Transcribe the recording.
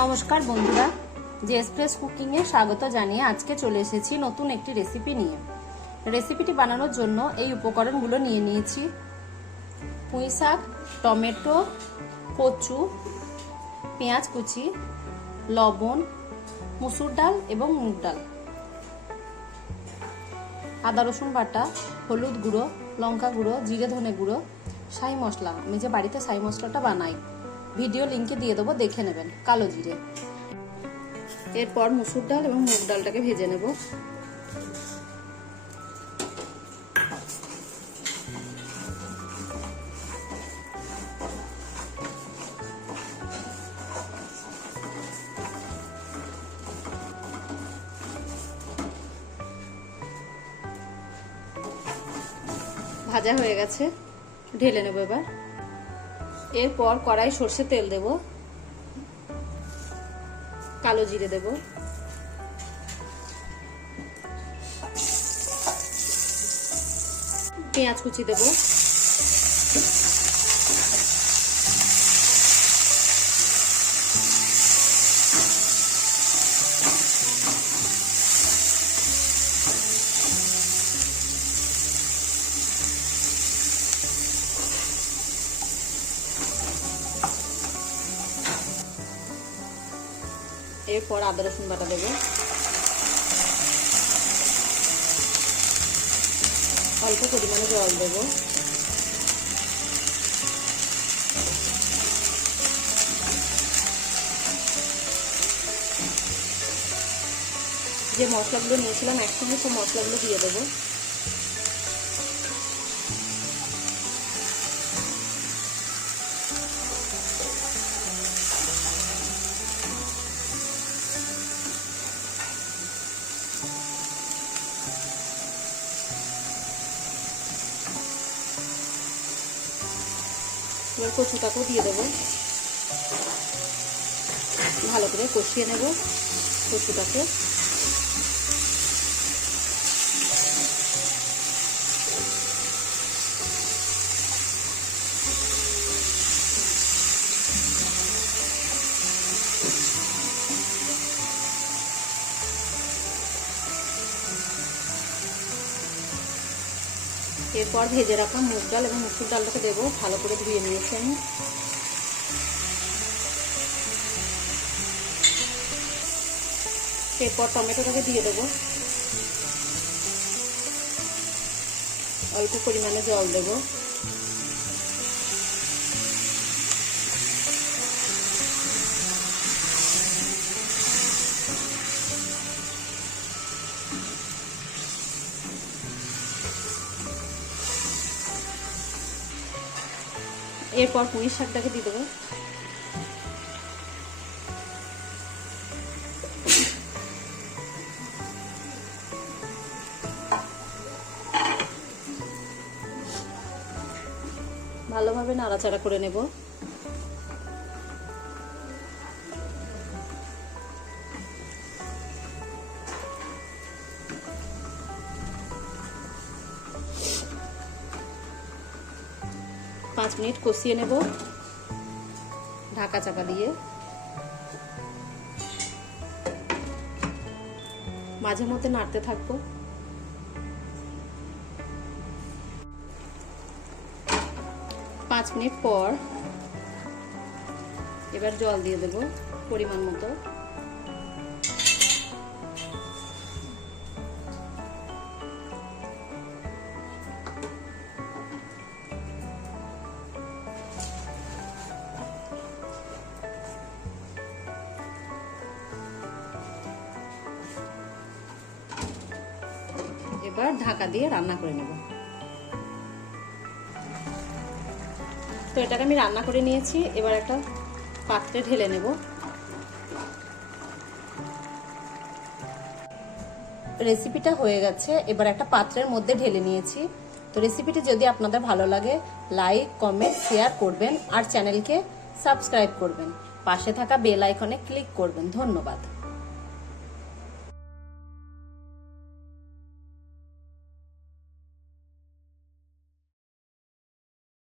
নমস্কার বন্ধুরা, জেএসপ্রেস কুকিং এ স্বাগত জানিয়ে আজকে চলে এসেছি নতুন একটি রেসিপি নিয়ে। রেসিপিটি বানানোর জন্য এই উপকরণগুলো নিয়ে নিয়েছি: পুঁই শাক, টমেটো, কচু, পেঁয়াজ কুচি, লবণ, মুসুর ডাল এবং মুগ ডাল, আদা রসুন বাটা, হলুদ গুঁড়ো, লঙ্কা গুঁড়ো, জিরে ধনে গুঁড়ো, শাহি মশলা। আমি যে বাড়িতে শাহি মশলাটা বানাই, ভিডিও লিঙ্কে দিয়ে দেবো, দেখে নেবেন। কালো জিরে। এরপর মুসুর ডাল এবং মুগ ডালটাকে ভেজে নেব। ভাজা হয়ে গেছে, ঢেলে নেব এবার। এরপর কড়াই সর্ষে তেল দেব, কালো জিরে দেব, পেঁয়াজ কুচি দেব, এরপর আদা রসুন বাটা দেব, অল্প পরিমাণে জল দেব, যে মশলাগুলো নিয়েছিলাম একসঙ্গে সব মশলাগুলো দিয়ে দেবো। এবার কচুটাকেও দিয়ে দেবো, ভালো করে কষিয়ে নেব কচুটাকে। এরপর ভেজে রাখা মুগ ডাল এবং মুসুর ডালটাকে দেবো, ভালো করে ধুয়ে নিয়েছি আমি। এরপর টমেটোটাকে দিয়ে দেবো, অল্প পরিমাণে জল দেবো, এরপর পুঁই শাকটাকে দিয়ে দেবো, ভালোভাবে নাড়াচাড়া করে নেব। পাঁচ মিনিট কষিয়ে নেব ঢাকা চাপা দিয়ে। মাঝে মধ্যে নাড়তে থাকবো। 5 মিনিট পর এবার জল দিয়ে দেব পরিমাণ মতো। এবার ঢাকা দিয়ে রান্না করে নেব। তো এটাকে আমি রান্না করে নিয়েছি, এবার একটা পাত্রে ঢেলে নেব। রেসিপিটা হয়ে গেছে, এবার একটা পাত্রের মধ্যে ঢেলে নিয়েছি। তো রেসিপিটি যদি আপনাদের ভালো লাগে, লাইক, কমেন্ট, শেয়ার করবেন আর চ্যানেলকে সাবস্ক্রাইব করবেন। পাশে থাকা বেল আইকনে ক্লিক করবেন। ধন্যবাদ।